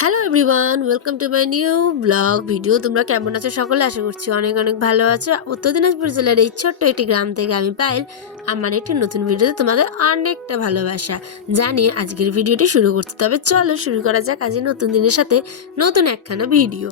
Hello everyone welcome to my new blog video তোমরা কেমন আছো সকলে? আশা করছি অনেক অনেক ভালো আছো। উত্তর দিনাজপুর জেলার এই ছোট্ট একটি গ্রাম থেকে আমি পাইল আমার একটি নতুন ভিডিওতে তোমাদের অনেকটা ভালোবাসা। জানি আজকের ভিডিওটি শুরু করতে তবে চলো শুরু করা যাক আজ নতুন দিনের সাথে নতুন একখানা ভিডিও।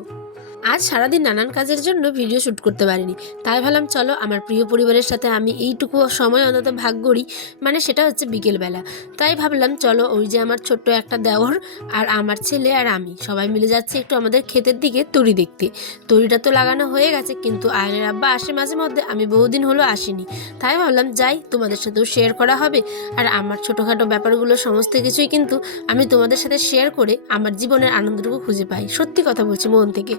আজ সারাদিন নানান কাজের জন্য ভিডিও শ্যুট করতে পারিনি। তাই ভাবলাম, চলো আমার প্রিয় পরিবারের সাথে আমি এইটুকু সময় অন্তত ভাগ করি। মানে সেটা হচ্ছে বিকেলবেলা। তাই ভাবলাম, চলো ওই যে আমার ছোট্ট একটা দেওর আর আমার ছেলে আর আমি সবাই মিলে যাচ্ছি একটু আমাদের ক্ষেতের দিকে তরি দেখতে। তরিটা তো লাগানো হয়ে গেছে, কিন্তু আয়নের আব্বা আসে মাঝে মধ্যে। আমি বহুদিন হলো আসিনি। তাই ভাবলাম, যাই, তোমাদের সাথেও শেয়ার করা হবে। আর আমার ছোটোখাটো ব্যাপারগুলো সমস্ত কিছুই কিন্তু আমি তোমাদের সাথে শেয়ার করে আমার জীবনের আনন্দটুকু খুঁজে পাই। সত্যি কথা বলছি মন থেকে।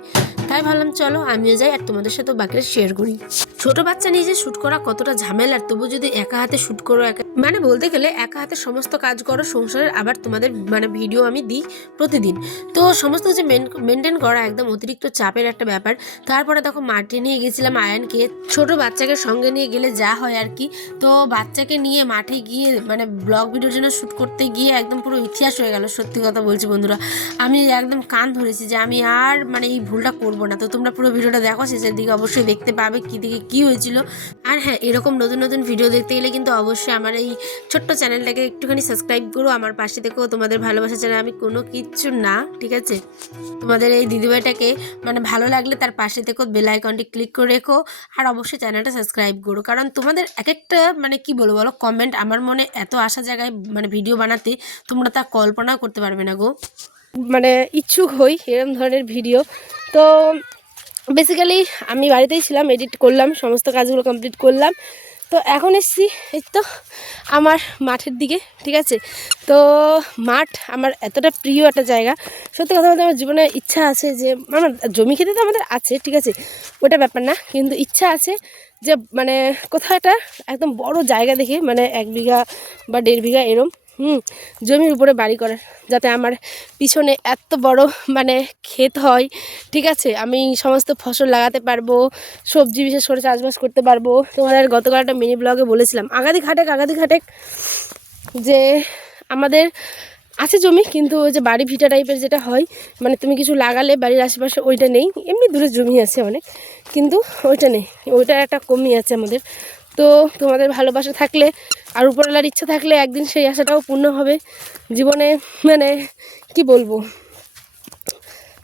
তাই ভাবলাম, চলো, আমিও যাই আর তোমাদের সাথে বাকিটা শেয়ার করি। ছোট বাচ্চা নিজে শ্যুট করা কতটা ঝামেলার তবু যদি একা হাতে শ্যুট করো, একা মানে বলতে গেলে একা হাতে সমস্ত কাজ করো, সংসারের আবার তোমাদের মানে ভিডিও আমি দিই প্রতিদিন। তো সমস্ত যে মেনটেন করা একদম অতিরিক্ত চাপের একটা ব্যাপার। তারপরে দেখো মাঠে নিয়ে গেছিলাম আয়ানকে ছোট বাচ্চাকে সঙ্গে নিয়ে গেলে যা হয় আর কি। তো বাচ্চাকে নিয়ে মাঠে গিয়ে মানে ব্লগ ভিডিওর জন্য শ্যুট করতে গিয়ে একদম পুরো ইতিহাস হয়ে গেল, সত্যি কথা বলছি বন্ধুরা। আমি একদম কান ধরেছি যে আমি আর মানে এই ভুলটা করব না। তো তোমরা পুরো ভিডিওটা দেখো, শেষের দিকে অবশ্যই দেখতে পাবে কী দিকে কী হয়েছিল। আর হ্যাঁ এরকম নতুন নতুন ভিডিও দেখতে গেলে কিন্তু অবশ্যই আমার এই ছোট্ট চ্যানেলটাকে একটুখানি সাবস্ক্রাইব করো, আমার পাশে দেখো তোমাদের ভালোবাসা ছাড়া আমি কোনো কিচ্ছু না, ঠিক আছে? তোমাদের এই দিদিভাইটাকে মানে ভালো লাগলে তার পাশে দেখো বেল আইকনটি ক্লিক করে রেখো, আর অবশ্যই চ্যানেলটা সাবস্ক্রাইব করো। কারণ তোমাদের এক একটা মানে কি বলব বলো কমেন্ট আমার মনে এত আশা জায়গায় মানে ভিডিও বানাতে তোমরা তা কল্পনাও করতে পারবে না গো। মানে ইচ্ছুক হই এরকম ধরনের ভিডিও তো বেসিক্যালি আমি বাড়িতেই ছিলাম এডিট করলাম, সমস্ত কাজগুলো কমপ্লিট করলাম। তো এখন এসছি এই তো আমার মাঠের দিকে, ঠিক আছে? তো মাঠ আমার এতটা প্রিয় একটা জায়গা। সত্যি কথা বলতে আমার জীবনে ইচ্ছা আছে যে মানে জমি খেতে তো আমাদের আছে, ঠিক আছে? ওটা ব্যাপার না, কিন্তু ইচ্ছা আছে যে মানে কোথাও একটা একদম বড় জায়গা দেখে মানে এক বিঘা বা দেড় বিঘা এরম হুম, জমির উপরে বাড়ি করার যাতে আমার পিছনে এত বড় মানে ক্ষেত হয়, ঠিক আছে? আমি সমস্ত ফসল লাগাতে পারব, সবজি বিশেষ করে চাষবাস করতে পারব। তোমাদের গতকাল একটা মিনি ব্লগে বলেছিলাম, আগাদি খাটেক আগাদি খাটেক যে আমাদের আছে জমি, কিন্তু ওই যে বাড়ি ভিটা টাইপের যেটা হয় মানে তুমি কিছু লাগালে বাড়ির আশেপাশে ওইটা নেই, এমনি দূরে জমি আছে অনেক, কিন্তু ওইটা নেই, ওইটার একটা কমি আছে আমাদের। তো তোমাদের ভালোবাসা থাকলে আর উপরওয়ালার ইচ্ছা থাকলে একদিন সেই আশাটাও পূর্ণ হবে। জীবনে মানে কি বলব?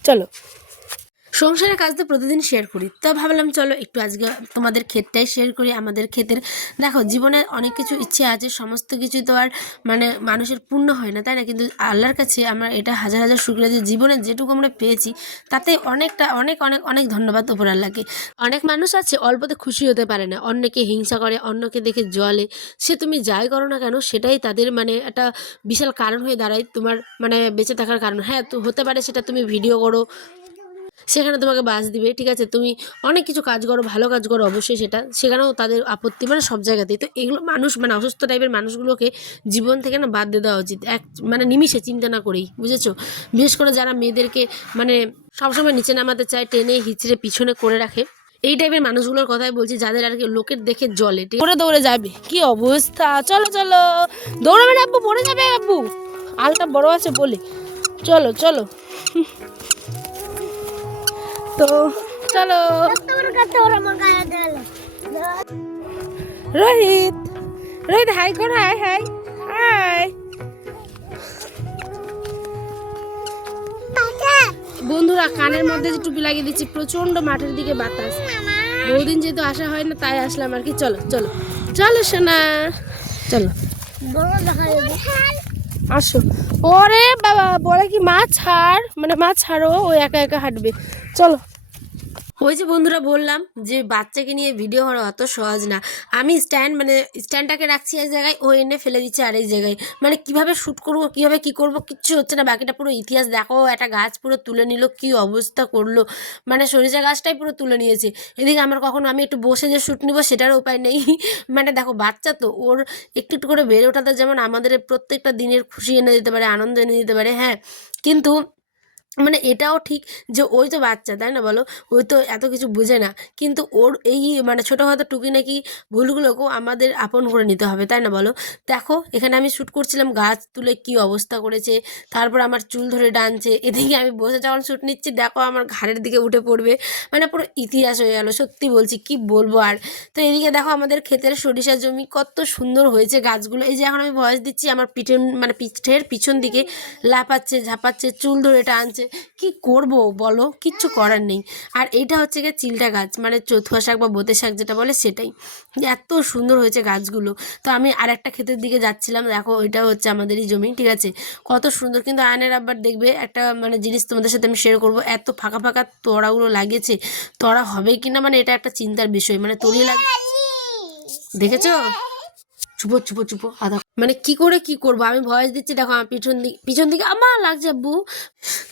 চলো। সংসারের কাজ তো প্রতিদিন শেয়ার করি। তো ভাবলাম, চলো একটু আজকে তোমাদের ক্ষেতটাই শেয়ার করি, আমাদের ক্ষেতের। দেখো, জীবনে অনেক কিছু ইচ্ছে আছে, সমস্ত কিছু তো আর মানে মানুষের পূর্ণ হয় না, তাই না? কিন্তু আল্লাহর কাছে আমরা এটা হাজার হাজার শুক্রিয়া যে জীবনে যেটুকু আমরা পেয়েছি, তাতে অনেকটা, অনেক অনেক অনেক ধন্যবাদ ওপর আল্লাহকে। অনেক মানুষ আছে, অল্পতে খুশি হতে পারে না, অন্যকে হিংসা করে, অন্যকে দেখে জলে সে তুমি যাই করো না কেন, সেটাই তাদের মানে একটা বিশাল কারণ হয়ে দাঁড়ায়, তোমার মানে বেঁচে থাকার কারণ। হ্যাঁ তো হতে পারে সেটা তুমি ভিডিও করো সেখানে তোমাকে বাস দিবে, ঠিক আছে? তুমি অনেক কিছু কাজ করো, ভালো কাজ করো অবশ্যই সেটা। সেখানেও তাদের আপত্তি মানে সব জায়গাতেই। তো এগুলো মানুষ মানে অসুস্থ টাইপের মানুষগুলোকে জীবন থেকে না বাদ দিয়ে দেওয়া উচিত। এক মানে নিমিষে চিন্তা না করেই, বুঝেছ? বিশেষ করে যারা মেয়েদেরকে মানে সবসময় নিচে নামাতে চায়, টেনে হিচড়ে পিছনে করে রাখে, এই টাইপের মানুষগুলোর কথাই বলছি, যাদের আর কি লোকের দেখে জলে দৌড়ে দৌড়ে যাবে। কি অবস্থা? চলো চলো। দৌড়াবে না আব্বু পড়ে যাবে আব্বু। আলটা বড় আছে বলে। চলো চলো। তো চলো। রোহিত রোহিত হাই কর হাই হাই হাই বন্ধুরা কানের মধ্যে যে টুপি লাগিয়ে দিচ্ছি প্রচণ্ড মাঠের দিকে বাতাস। বহুদিন যেহেতু আসা হয় না তাই আসলাম আর কি। চলো চলো চলো সোনা। চলো। আসো। ওরে বাবা বলে কি মাছ ছাড়? মানে মাছ ছাড়ো ও একা একা হাঁটবে। চলো। ওই যে বন্ধুরা বললাম যে বাচ্চাকে নিয়ে ভিডিও করা অত সহজ না। আমি স্ট্যান্ড মানে স্ট্যান্ডটাকে রাখছি এক জায়গায়, ও এনে ফেলে দিচ্ছে আরেক জায়গায়। মানে কীভাবে শ্যুট করব, কীভাবে কি করব, কিচ্ছু হচ্ছে না। বাকিটা পুরো ইতিহাস দেখো, একটা গাছ পুরো তুলে নিল, কি অবস্থা করল। মানে সরিষা গাছটাই পুরো তুলে নিয়েছে। এদিকে আমার কখনো আমি একটু বসে যে শ্যুট নিবো সেটারও উপায় নেই। মানে দেখো, বাচ্চা তো, ওর একটু একটু করে বেড়ে ওঠাতে যেমন আমাদের প্রত্যেকটা দিনের খুশি এনে দিতে পারে, আনন্দ এনে দিতে পারে হ্যাঁ। কিন্তু মানে এটাও ঠিক যে ওই তো বাচ্চা, তাই না বলো? ওই তো এত কিছু বুঝে না। কিন্তু ওর এই মানে ছোটোখাটো টুকি নাকি ভুলগুলোকেও আমাদের আপন করে নিতে হবে, তাই না বলো? দেখো, এখানে আমি শ্যুট করছিলাম, গাছ তুলে কি অবস্থা করেছে, তারপর আমার চুল ধরে টানছে, এদিকে আমি বসে যখন শ্যুট নিচ্ছি, দেখো আমার ঘাড়ের দিকে উঠে পড়বে মানে পুরো ইতিহাস হয়ে গেল, সত্যি বলছি, কি বলব আর? তো এদিকে দেখো আমাদের ক্ষেতের সরিষা জমি কত সুন্দর হয়েছে গাছগুলো, এই যে এখন আমি ভয়েস দিচ্ছি, আমার পিছন মানে পিঠের পিছন দিকে লাফাচ্ছে, ঝাপাচ্ছে, চুল ধরে টানছে কি করব বলো? কিচ্ছু করার নেই। আর এটা হচ্ছে গিয়ে চিলটা গাছ মানে চতুয়া শাক বা বোতে শাক যেটা বলে সেটাই। এত সুন্দর হয়েছে গাছগুলো। তো আমি আর একটা ক্ষেতের দিকে যাচ্ছিলাম দেখো ওইটা হচ্ছে আমাদেরই জমি ঠিক আছে? কত সুন্দর কিন্তু আয়নের আবার দেখবে একটা মানে জিনিস তোমাদের সাথে আমি শেয়ার করব এত ফাঁকা ফাঁকা তরাগুলো লাগিয়েছে। তরা হবে কি না মানে এটা একটা চিন্তার বিষয় মানে তরি লাগ দেখেছ? চুপো চুপো চুপো, আধা মানে কি করে কি করব? আমি ভয়েস দিচ্ছি, দেখো আমার পিছন দিকে পিছন দিকে আমার লাগছে আব্বু।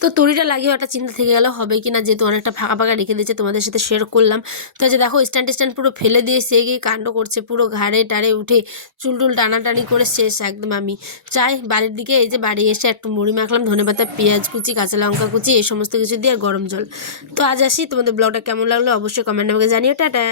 তো তরিটা লাগিয়ে একটা চিন্তা থেকে গেল, হবে কি না যেহেতু অনেকটা ফাঁকা ফাঁকা রেখে দিয়েছে, তোমাদের সাথে শেয়ার করলাম। তো যে দেখো স্ট্যান্ড স্ট্যান্ড পুরো ফেলে দিয়ে সে গিয়ে কাণ্ড করছে, পুরো ঘাড়ে টাড়ে উঠে চুল টুল টানাটানি করে শেষ একদম আমি। চাই বাড়ির দিকে এই যে বাড়ি এসে একটু মুড়ি মাখলাম, ধনে পাতা, পেঁয়াজ কুচি, কাঁচা লঙ্কা কুচি, এই সমস্ত কিছু দিয়ে গরম জল। তো আজ আসি, তোমাদের ব্লগটা কেমন লাগল অবশ্যই কমেন্ট আমাকে জানিও, টাটা।